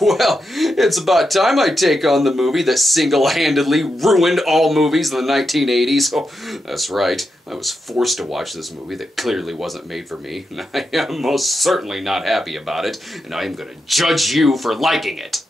Well, it's about time I take on the movie that single-handedly ruined all movies in the 1980s. Oh, that's right. I was forced to watch this movie that clearly wasn't made for me, and I am most certainly not happy about it, and I am going to judge you for liking it.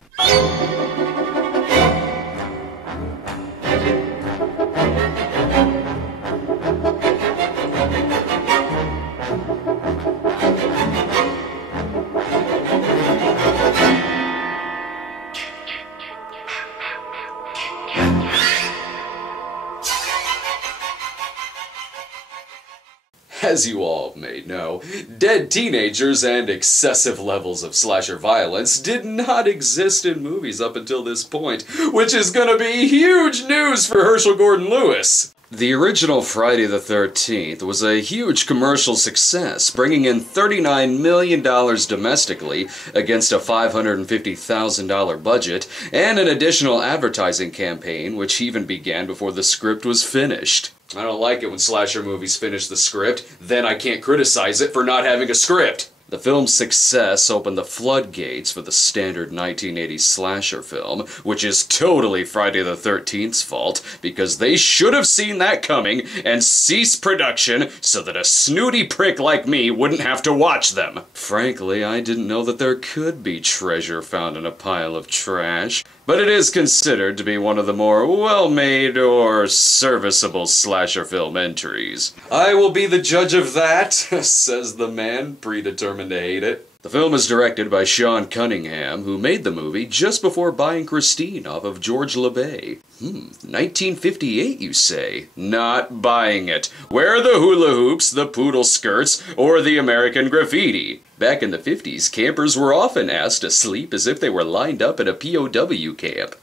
As you all may know, dead teenagers and excessive levels of slasher violence did not exist in movies up until this point, which is gonna be huge news for Herschel Gordon Lewis. The original Friday the 13th was a huge commercial success, bringing in $39 million domestically against a $550,000 budget, and an additional advertising campaign which even began before the script was finished. I don't like it when slasher movies finish the script, then I can't criticize it for not having a script. The film's success opened the floodgates for the standard 1980s slasher film, which is totally Friday the 13th's fault, because they should have seen that coming and ceased production so that a snooty prick like me wouldn't have to watch them. Frankly, I didn't know that there could be treasure found in a pile of trash, but it is considered to be one of the more well-made or serviceable slasher film entries. I will be the judge of that, says the man, predetermined to hate it. The film is directed by Sean Cunningham, who made the movie just before buying Christine off of George LeBay. 1958, you say? Not buying it. Where are the hula hoops, the poodle skirts, or the American graffiti? Back in the 50s, campers were often asked to sleep as if they were lined up at a POW camp.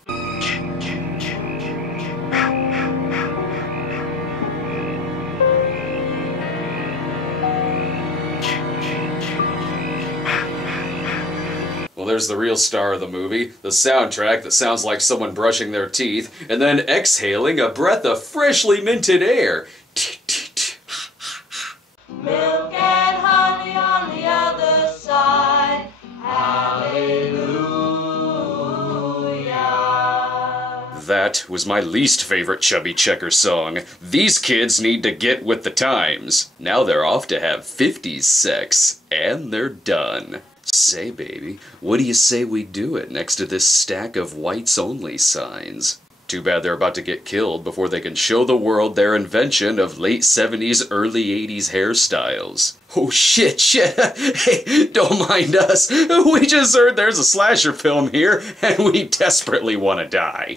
Well, there's the real star of the movie, the soundtrack that sounds like someone brushing their teeth, and then exhaling a breath of freshly minted air. Milk and honey on the other side. Hallelujah. That was my least favorite Chubby Checker song. These kids need to get with the times. Now they're off to have 50s sex, and they're done. Say, baby, what do you say we do it next to this stack of whites-only signs? Too bad they're about to get killed before they can show the world their invention of late 70s, early 80s hairstyles. Oh shit, hey, don't mind us. We just heard there's a slasher film here, and we desperately want to die.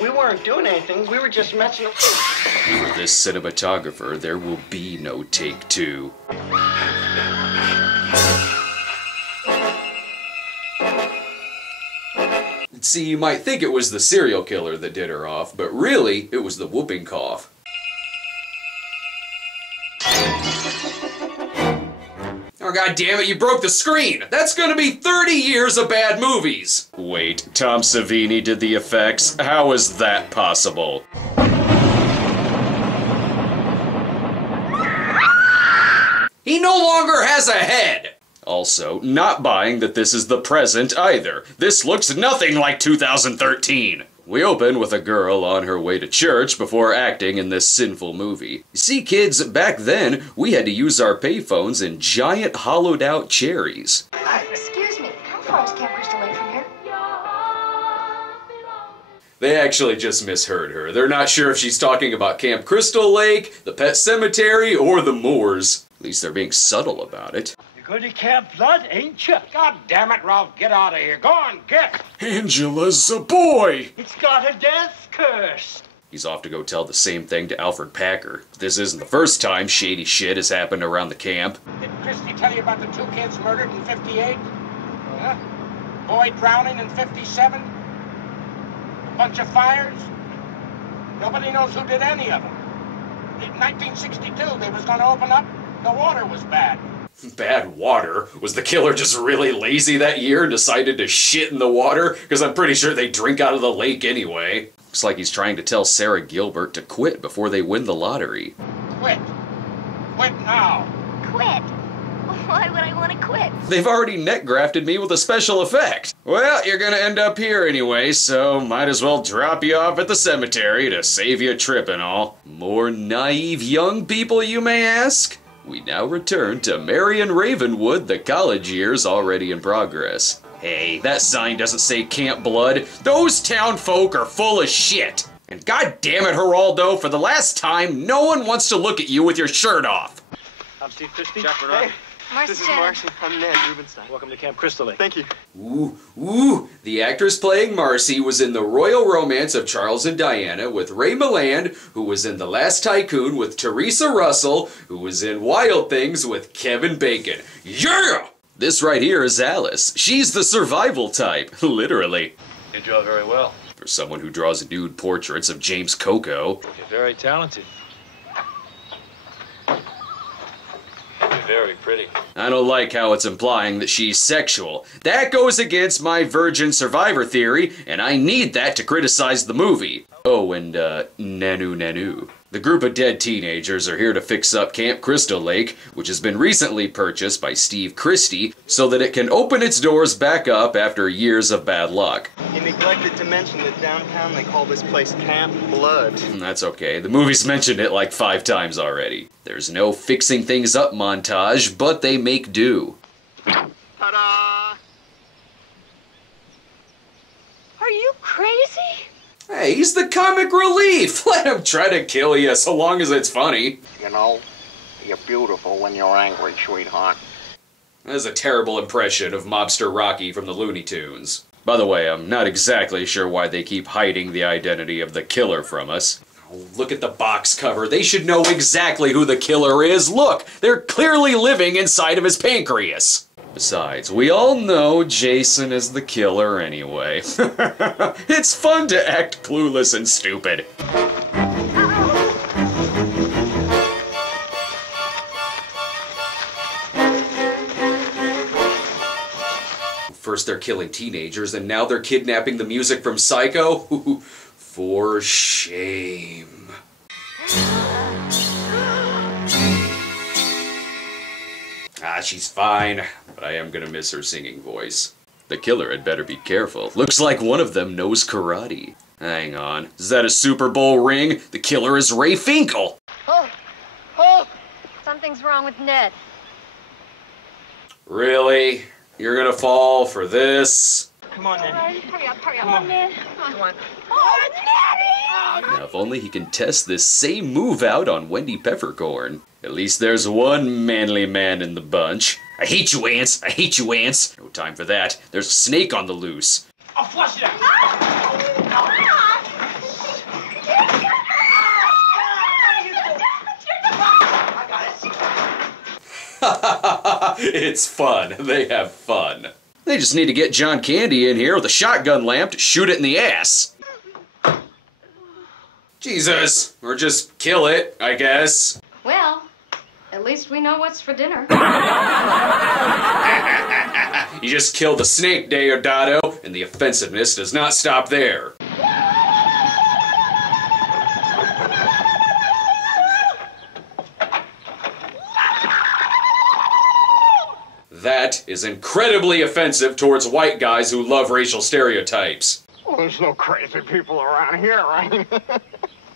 We weren't doing anything, we were just messing with. For this cinematographer, there will be no take two. See, you might think it was the serial killer that did her off, but really, it was the whooping cough. Oh god damn it, you broke the screen! That's gonna be 30 years of bad movies! Wait, Tom Savini did the effects? How is that possible? He no longer has a head! Also, not buying that this is the present either. This looks nothing like 2013. We open with a girl on her way to church before acting in this sinful movie. You see, kids, back then, we had to use our payphones in giant hollowed-out cherries. Excuse me, how far is Camp Crystal Lake from here? They actually just misheard her. They're not sure if she's talking about Camp Crystal Lake, the Pet Cemetery, or the moors. At least they're being subtle about it. Good to Camp Blood, ain't you? God damn it, Ralph, get out of here. Go on, get! Angela's a boy! It's got a death curse. He's off to go tell the same thing to Alfred Packer. This isn't the first time shady shit has happened around the camp. Did Christy tell you about the 2 kids murdered in 58? Huh? Boy drowning in 57? A bunch of fires? Nobody knows who did any of them. In 1962, they was gonna open up. The water was bad. Bad water? Was the killer just really lazy that year and decided to shit in the water? Because I'm pretty sure they drink out of the lake anyway. Looks like he's trying to tell Sarah Gilbert to quit before they win the lottery. Quit. Quit now. Quit? Why would I want to quit? They've already net grafted me with a special effect. Well, you're gonna end up here anyway, so might as well drop you off at the cemetery to save you a trip and all. More naive young people, you may ask? We now return to Marion Ravenwood, the college years already in progress. Hey, that sign doesn't say Camp Blood. Those town folk are full of shit. And god damn it, Geraldo, for the last time, no one wants to look at you with your shirt off. I'm Steve Christie. Jack Bernard. Marcy This is Janet. Marcy. I'm Ned Rubenstein. Welcome to Camp Crystal Lake. Thank you. Ooh. The actress playing Marcy was in The Royal Romance of Charles and Diana with Ray Milland, who was in The Last Tycoon with Teresa Russell, who was in Wild Things with Kevin Bacon. Yeah! This right here is Alice. She's the survival type, literally. You draw very well. For someone who draws nude portraits of James Coco. You're very talented. You're very pretty. I don't like how it's implying that she's sexual. That goes against my virgin survivor theory, and I need that to criticize the movie. Oh, and nanu. The group of dead teenagers are here to fix up Camp Crystal Lake, which has been recently purchased by Steve Christie, so that it can open its doors back up after years of bad luck. You neglected to mention that downtown they call this place Camp Blood. That's okay, the movie's mentioned it like 5 times already. There's no fixing things up montage, but they make do. Ta-da! Are you crazy? Hey, he's the comic relief! Let him try to kill you, so long as it's funny. You know, you're beautiful when you're angry, sweetheart. That is a terrible impression of Mobster Rocky from the Looney Tunes. By the way, I'm not exactly sure why they keep hiding the identity of the killer from us. Oh, look at the box cover. They should know exactly who the killer is. Look, they're clearly living inside of his pancreas. Besides, we all know Jason is the killer anyway. It's fun to act clueless and stupid. First they're killing teenagers, and now they're kidnapping the music from Psycho? For shame. She's fine, but I am gonna miss her singing voice. The killer had better be careful. Looks like one of them knows karate. Hang on, is that a Super Bowl ring? The killer is Ray Finkel! Oh! Something's wrong with Ned. Really? You're gonna fall for this? Come on, Ned. Hurry up, Come on. Ned. Come on. Oh, Neddy! Now if only he can test this same move out on Wendy Peppercorn. At least there's one manly man in the bunch. I hate you, ants! I hate you, ants! No time for that. There's a snake on the loose. I'll flush it out. It's fun. They have fun. They just need to get John Candy in here with a shotgun lamp to shoot it in the ass. Jesus. Or just kill it, I guess. Well, at least we know what's for dinner. You just killed the snake, Deodato, and the offensiveness does not stop there. That is incredibly offensive towards white guys who love racial stereotypes. Well, there's no crazy people around here, right?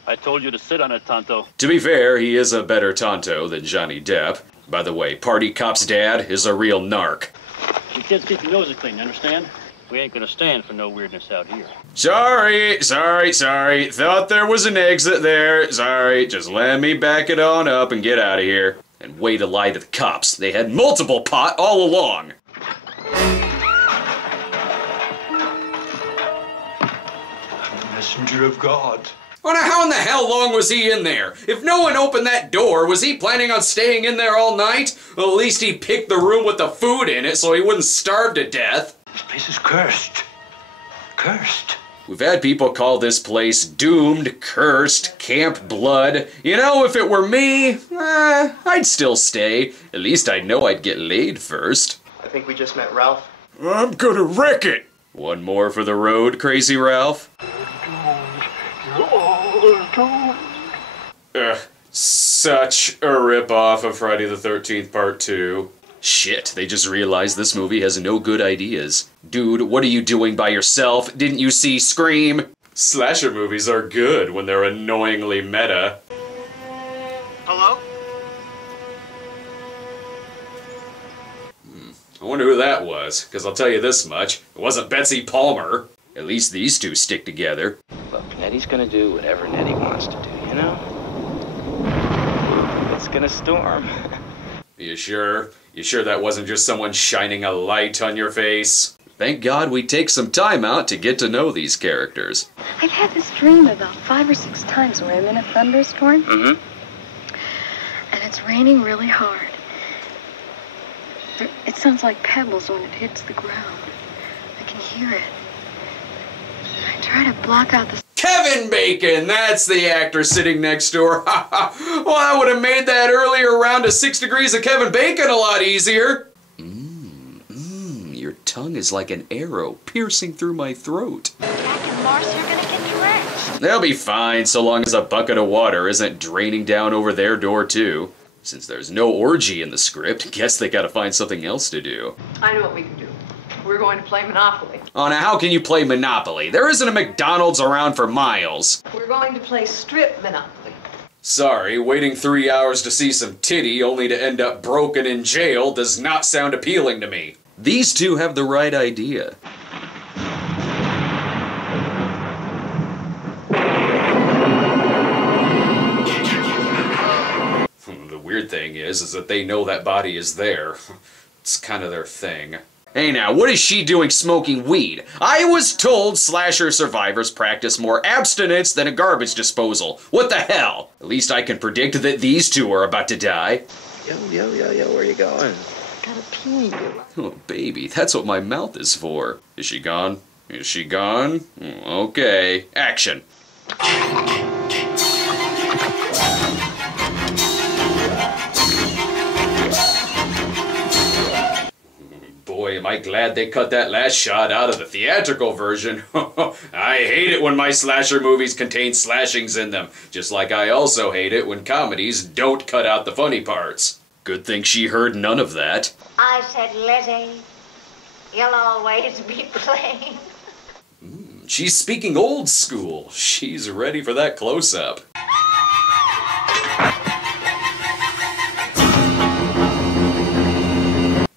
I told you to sit on it, Tonto. To be fair, he is a better Tonto than Johnny Depp. By the way, Party Cop's dad is a real narc. You kids keep your noses clean, understand? We ain't gonna stand for no weirdness out here. Sorry. Thought there was an exit there. Sorry, just let me back it on up and get out of here. And way to lie to the cops. They had multiple pot all along. Messenger of God. Oh, now how in the hell long was he in there? If no one opened that door, was he planning on staying in there all night? Well, at least he picked the room with the food in it so he wouldn't starve to death. This place is cursed. Cursed. We've had people call this place doomed, cursed, Camp Blood. You know, if it were me, I'd still stay. At least I'd know I'd get laid first. I think we just met Ralph. I'm gonna wreck it! One more for the road, Crazy Ralph. Ugh, such a rip-off of Friday the 13th Part 2. Shit, they just realized this movie has no good ideas. Dude, what are you doing by yourself? Didn't you see Scream? Slasher movies are good when they're annoyingly meta. Hello? I wonder who that was, because I'll tell you this much, it wasn't Betsy Palmer. At least these two stick together. Look, Nettie's gonna do whatever Nettie wants to do, you know? It's gonna storm. You sure? You sure that wasn't just someone shining a light on your face? Thank God we take some time out to get to know these characters. I've had this dream about 5 or 6 times where I'm in a thunderstorm. Mm-hmm. And it's raining really hard. It sounds like pebbles when it hits the ground. I can hear it. I try to block out the... Kevin Bacon! That's the actor sitting next to her. Well, I would have made that earlier round of 6 Degrees of Kevin Bacon a lot easier. Your tongue is like an arrow piercing through my throat. Jack and Marcy are gonna get drenched. They'll be fine so long as a bucket of water isn't draining down over their door too. Since there's no orgy in the script, guess they gotta find something else to do. I know what we can do. We're going to play Monopoly. Oh, now how can you play Monopoly? There isn't a McDonald's around for miles. We're going to play Strip Monopoly. Sorry, waiting 3 hours to see some titty only to end up broken in jail does not sound appealing to me. These two have the right idea. The weird thing is that they know that body is there. It's kind of their thing. Hey now, what is she doing smoking weed? I was told slasher survivors practice more abstinence than a garbage disposal. What the hell? At least I can predict that these two are about to die. Yo, where you going? Gotta pee. Oh, baby, that's what my mouth is for. Is she gone? Is she gone? Okay, action. Boy, am I glad they cut that last shot out of the theatrical version. I hate it when my slasher movies contain slashings in them, just like I also hate it when comedies don't cut out the funny parts. Good thing she heard none of that. I said, Lizzie, you'll always be playing. She's speaking old school. She's ready for that close-up.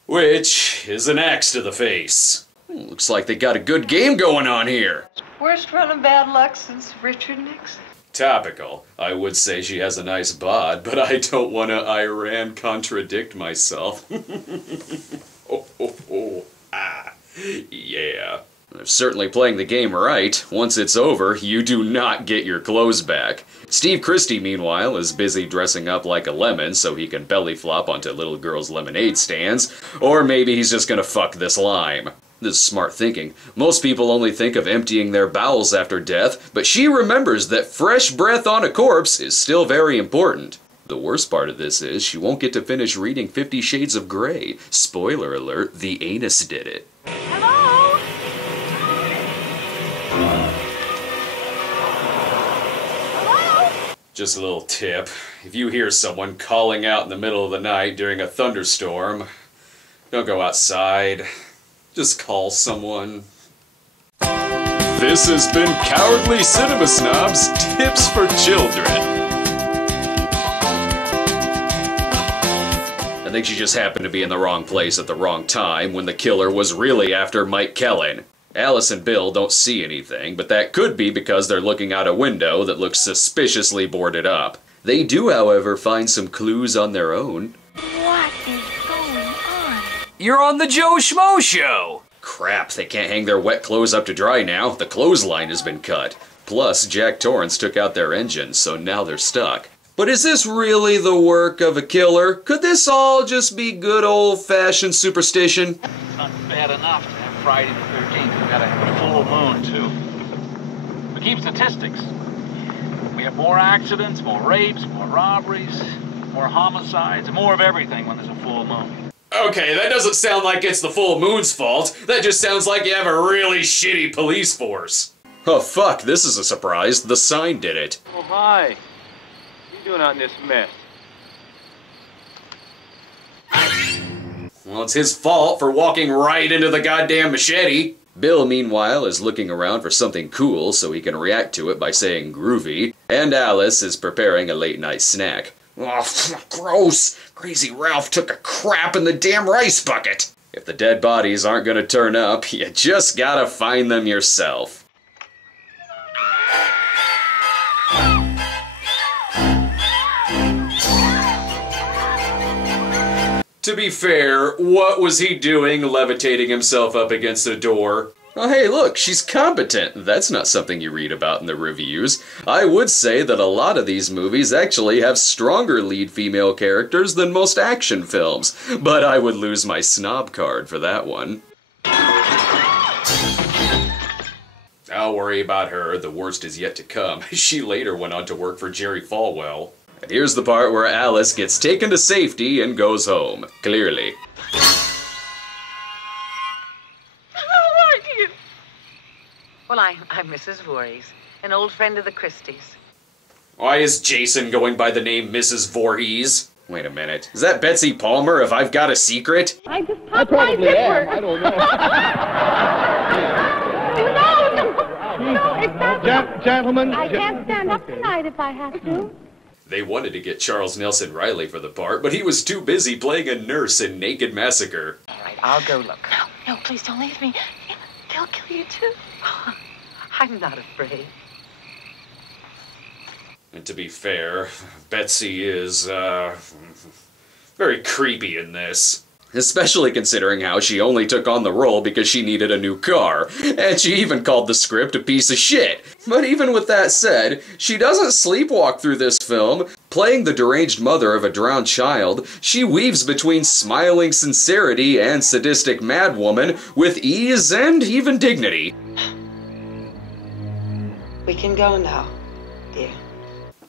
Which is an axe to the face. Looks like they got a good game going on here. Worst run of bad luck since Richard Nixon. Topical. I would say she has a nice bod, but I don't want to Iran contradict myself. Yeah. If certainly playing the game right, once it's over, you do not get your clothes back. Steve Christie, meanwhile, is busy dressing up like a lemon so he can belly flop onto little girls' lemonade stands, or maybe he's just gonna fuck this lime. This is smart thinking. Most people only think of emptying their bowels after death, but she remembers that fresh breath on a corpse is still very important. The worst part of this is she won't get to finish reading 50 Shades of Grey. Spoiler alert, the anus did it. Hello? Hello? Just a little tip. If you hear someone calling out in the middle of the night during a thunderstorm, don't go outside. Just call someone. This has been Cowardly Cinema Snobs Tips for Children. I think she just happened to be in the wrong place at the wrong time when the killer was really after Mike Kellen. Alice and Bill don't see anything, but that could be because they're looking out a window that looks suspiciously boarded up. They do, however, find some clues on their own. What is going on? You're on the Joe Schmo Show! Crap, they can't hang their wet clothes up to dry now. The clothesline has been cut. Plus, Jack Torrance took out their engine, so now they're stuck. But is this really the work of a killer? Could this all just be good old-fashioned superstition? It's not bad enough to have Friday the 13th. We've got to have a full moon, too. We keep statistics. We have more accidents, more rapes, more robberies, more homicides, and more of everything when there's a full moon. Okay, that doesn't sound like it's the full moon's fault. That just sounds like you have a really shitty police force. Oh fuck, this is a surprise. The sign did it. Oh, hi. What are you doing out in this mess? Well, it's his fault for walking right into the goddamn machete. Bill, meanwhile, is looking around for something cool so he can react to it by saying groovy, and Alice is preparing a late-night snack. Oh, gross! Crazy Ralph took a crap in the damn rice bucket! If the dead bodies aren't gonna turn up, you just gotta find them yourself. To be fair, what was he doing levitating himself up against a door? Oh hey look, she's competent. That's not something you read about in the reviews. I would say that a lot of these movies actually have stronger lead female characters than most action films, but I would lose my snob card for that one. I'll worry about her, the worst is yet to come. She later went on to work for Jerry Falwell. And here's the part where Alice gets taken to safety and goes home, clearly. Well, I'm Mrs. Voorhees, an old friend of the Christies. Why is Jason going by the name Mrs. Voorhees? Wait a minute. Is that Betsy Palmer if I've got a secret? I just popped my zipper. I don't know. No, it's not. Gentlemen. I can't stand up tonight if I have to. They wanted to get Charles Nelson Riley for the part, but he was too busy playing a nurse in Naked Massacre. All right, I'll go look. No, please don't leave me. They'll kill you too. I'm not afraid. And to be fair, Betsy is, very creepy in this. Especially considering how she only took on the role because she needed a new car, and she even called the script a piece of shit. But even with that said, she doesn't sleepwalk through this film. Playing the deranged mother of a drowned child, she weaves between smiling sincerity and sadistic madwoman with ease and even dignity. We can go now, dear.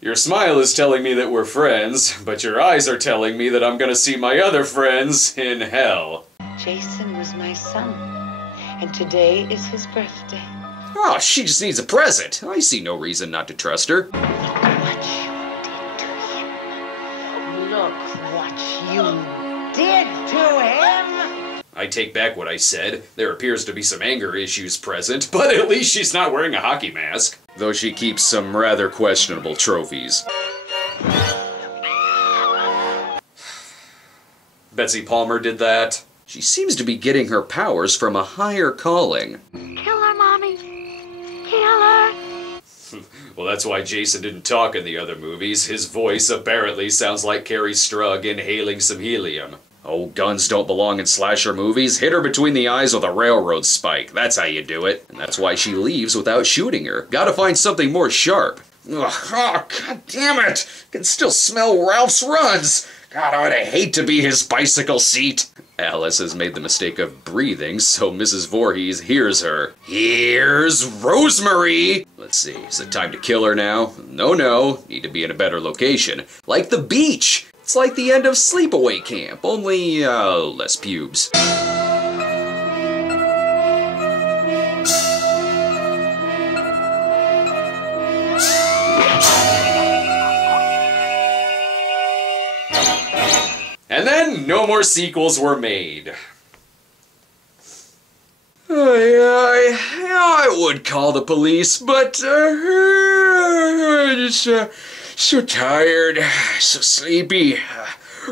Your smile is telling me that we're friends, but your eyes are telling me that I'm gonna see my other friends in hell. Jason was my son, and today is his birthday. Oh, she just needs a present. I see no reason not to trust her. Look what you did to him. Look what you did to him. I take back what I said. There appears to be some anger issues present, but at least she's not wearing a hockey mask. Though she keeps some rather questionable trophies. Betsy Palmer did that. She seems to be getting her powers from a higher calling. Kill her, Mommy. Kill her. Well, that's why Jason didn't talk in the other movies. His voice apparently sounds like Carrie Strug inhaling some helium. Oh, guns don't belong in slasher movies. Hit her between the eyes with a railroad spike. That's how you do it. And that's why she leaves without shooting her. Gotta find something more sharp. Ugh, oh, god damn it! Can still smell Ralph's runs! God, I'd hate to be his bicycle seat. Alice has made the mistake of breathing, so Mrs. Voorhees hears her. Here's Rosemary! Let's see, is it time to kill her now? No, need to be in a better location. Like the beach! It's like the end of Sleepaway Camp, only, less pubes. And then, no more sequels were made. I would call the police, but, just, so tired, so sleepy.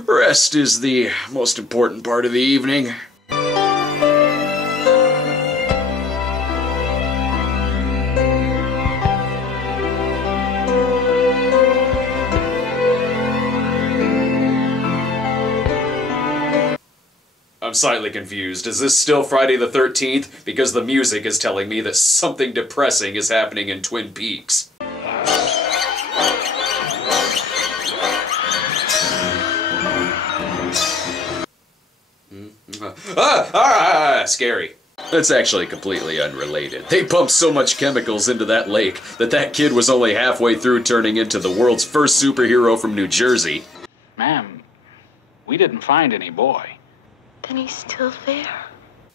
Rest is the most important part of the evening. I'm slightly confused. Is this still Friday the 13th? Because the music is telling me that something depressing is happening in Twin Peaks. Scary. That's actually completely unrelated. They pumped so much chemicals into that lake that kid was only halfway through turning into the world's first superhero from New Jersey. Ma'am, we didn't find any boy. Then he's still there.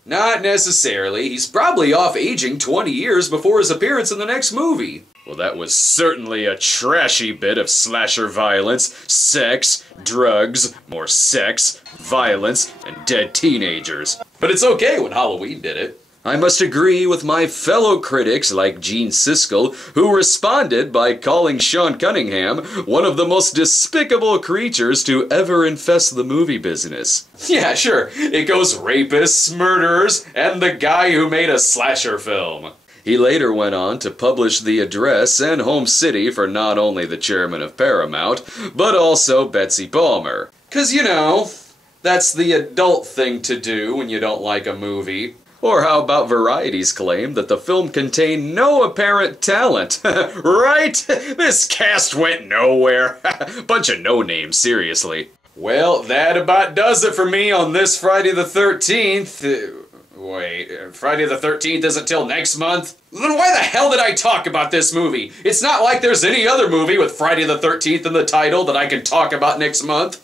Not necessarily. He's probably off aging 20 years before his appearance in the next movie. Well, that was certainly a trashy bit of slasher violence, sex, drugs, more sex, violence, and dead teenagers. But it's okay when Halloween did it. I must agree with my fellow critics like Gene Siskel, who responded by calling Sean Cunningham one of the most despicable creatures to ever infest the movie business. Yeah, sure, it goes rapists, murderers, and the guy who made a slasher film. He later went on to publish the address and home city for not only the chairman of Paramount, but also Betsy Palmer. 'Cause, you know, that's the adult thing to do when you don't like a movie. Or how about Variety's claim that the film contained no apparent talent? Right? This cast went nowhere. Bunch of no-names, seriously. Well, that about does it for me on this Friday the 13th. Wait, Friday the 13th isn't till next month? Then why the hell did I talk about this movie? It's not like there's any other movie with Friday the 13th in the title that I can talk about next month.